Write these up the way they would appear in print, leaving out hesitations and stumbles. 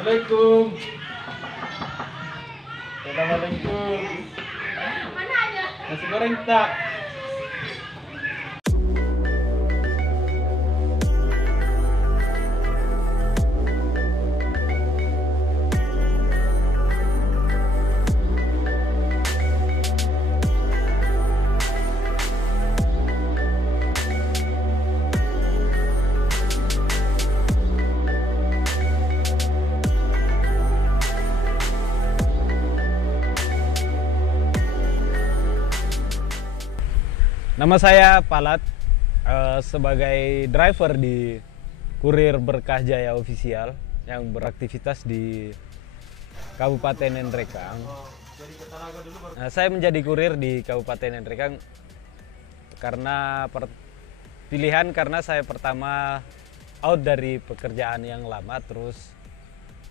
Assalamualaikum. Assalamualaikum. Mana aja? Nasi goreng tak? Nama saya Palat, sebagai driver di Kurir Berkah Jaya Official yang beraktivitas di Kabupaten Nrekang. Saya menjadi kurir di Kabupaten Nrekang karena pilihan karena saya pertama out dari pekerjaan yang lama, terus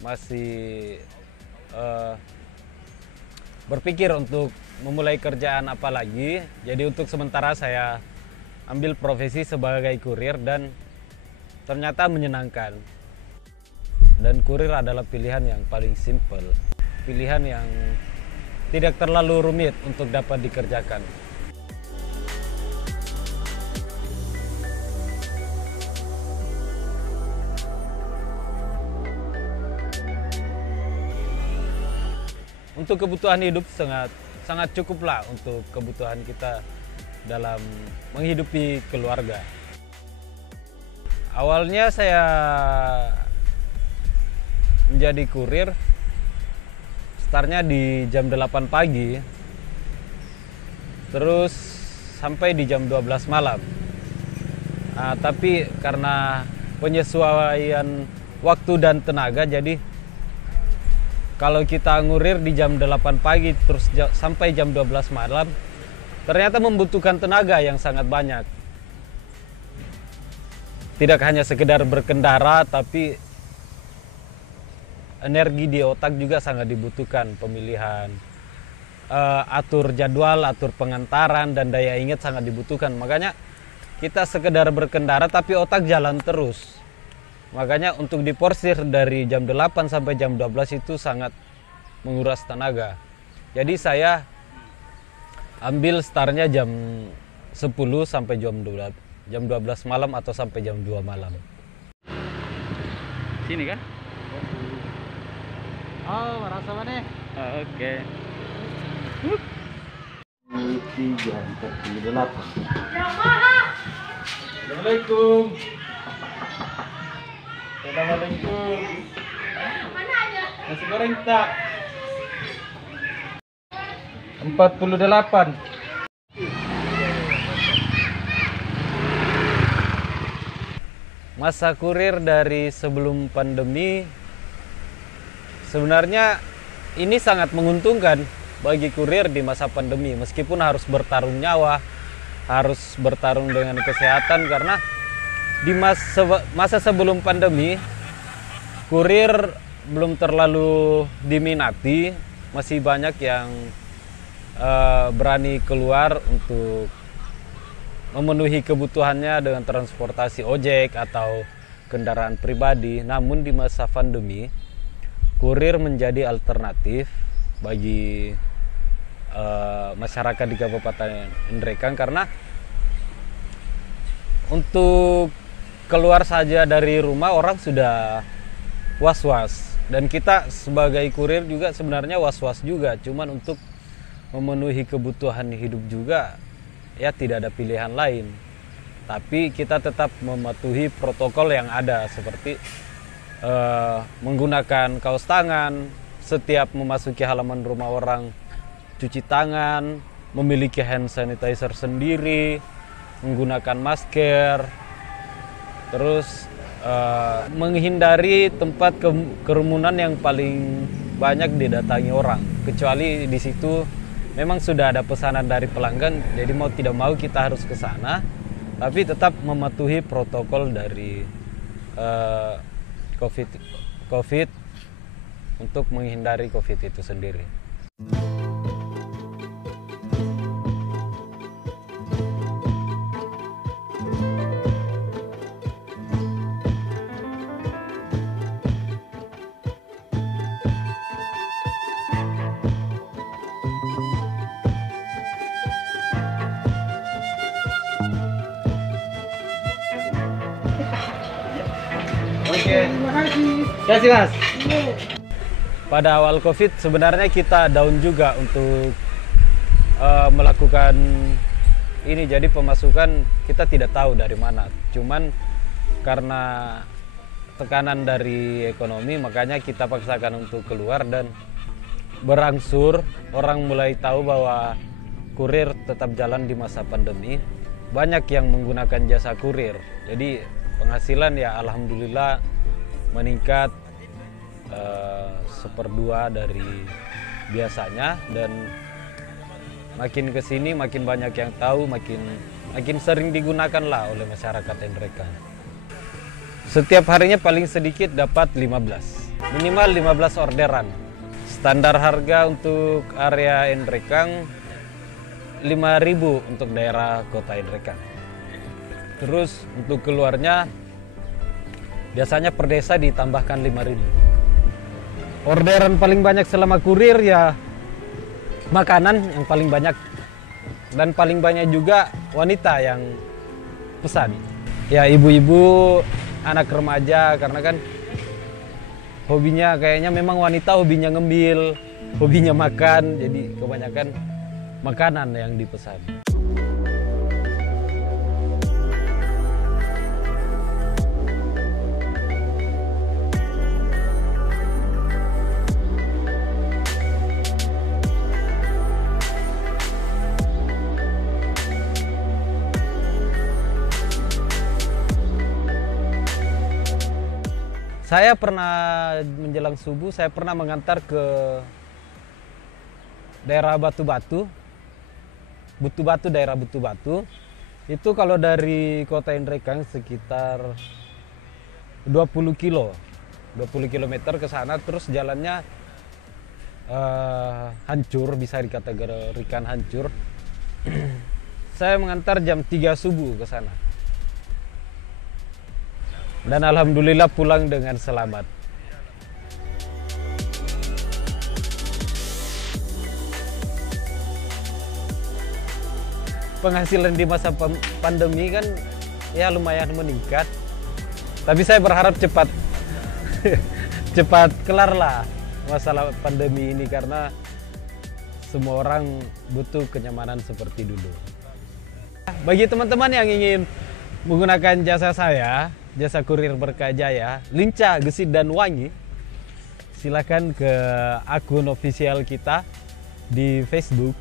masih berpikir untuk memulai kerjaan apa lagi. Jadi untuk sementara saya ambil profesi sebagai kurir dan ternyata menyenangkan. Dan kurir adalah pilihan yang paling simpel, pilihan yang tidak terlalu rumit untuk dapat dikerjakan. Untuk kebutuhan hidup sangat cukuplah untuk kebutuhan kita dalam menghidupi keluarga. Awalnya saya menjadi kurir startnya di jam 8 pagi terus sampai di jam 12 malam. Tapi karena penyesuaian waktu dan tenaga, jadi kalau kita ngurir di jam 8 pagi terus sampai jam 12 malam, ternyata membutuhkan tenaga yang sangat banyak. Tidak hanya sekedar berkendara, tapi energi di otak juga sangat dibutuhkan. Pemilihan, atur jadwal, atur pengantaran, dan daya ingat sangat dibutuhkan. Makanya kita sekedar berkendara tapi otak jalan terus. Makanya untuk diporsir dari jam 8 sampai jam 12 itu sangat menguras tenaga. Jadi saya ambil startnya jam 10 sampai jam 12 malam atau sampai jam 2 malam. Sini kan? Oh, merasa mana? Oke. 348. Assalamualaikum. Assalamualaikum. Mana aja? Nasi goreng tak? 48. Masa kurir dari sebelum pandemi sebenarnya ini sangat menguntungkan bagi kurir di masa pandemi, meskipun harus bertarung nyawa, harus bertarung dengan kesehatan, karena di masa sebelum pandemi kurir belum terlalu diminati, masih banyak yang berani keluar untuk memenuhi kebutuhannya dengan transportasi ojek atau kendaraan pribadi. Namun di masa pandemi kurir menjadi alternatif bagi masyarakat di Kabupaten Nrekang, karena untuk keluar saja dari rumah orang sudah was-was, dan kita sebagai kurir juga sebenarnya was-was juga, cuman untuk memenuhi kebutuhan hidup juga ya tidak ada pilihan lain. Tapi kita tetap mematuhi protokol yang ada, seperti menggunakan kaos tangan setiap memasuki halaman rumah orang, cuci tangan, memiliki hand sanitizer sendiri, menggunakan masker, terus menghindari tempat kerumunan yang paling banyak didatangi orang, kecuali di situ memang sudah ada pesanan dari pelanggan, jadi mau tidak mau kita harus ke sana, tapi tetap mematuhi protokol dari COVID untuk menghindari COVID itu sendiri. Terima kasih. Terima kasih Mas. Pada awal COVID sebenarnya kita down juga untuk melakukan ini, jadi pemasukan kita tidak tahu dari mana. Cuman karena tekanan dari ekonomi makanya kita paksakan untuk keluar dan berangsur orang mulai tahu bahwa kurir tetap jalan di masa pandemi. Banyak yang menggunakan jasa kurir. Jadi penghasilan ya alhamdulillah meningkat 1/2 dari biasanya, dan makin kesini makin banyak yang tahu, makin sering digunakan lah oleh masyarakat Nrekang. Setiap harinya paling sedikit dapat 15, minimal 15 orderan. Standar harga untuk area Nrekang 5.000 untuk daerah kota Nrekang. Terus untuk keluarnya biasanya per desa ditambahkan 5.000. Orderan paling banyak selama kurir ya makanan yang paling banyak, dan paling banyak juga wanita yang pesan. Ya ibu-ibu, anak remaja, karena kan hobinya kayaknya memang wanita hobinya ngembil, hobinya makan, jadi kebanyakan makanan yang dipesan. Saya pernah menjelang subuh, saya pernah mengantar ke daerah Batu-Batu, daerah Batu-Batu. Itu kalau dari kota Nrekang sekitar 20 km ke sana, terus jalannya hancur, bisa dikategorikan hancur. Saya mengantar jam 3 subuh ke sana. Dan alhamdulillah pulang dengan selamat. Penghasilan di masa pandemi kan ya lumayan meningkat. Tapi saya berharap cepat kelar lah masalah pandemi ini, karena semua orang butuh kenyamanan seperti dulu. Bagi teman-teman yang ingin menggunakan jasa saya, jasa kurir Berkah Jaya, lincah, gesit dan wangi, silakan ke akun official kita di Facebook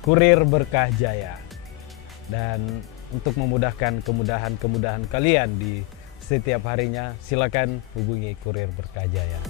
Kurir Berkah Jaya. Dan untuk memudahkan kemudahan kalian di setiap harinya, silakan hubungi Kurir Berkah Jaya.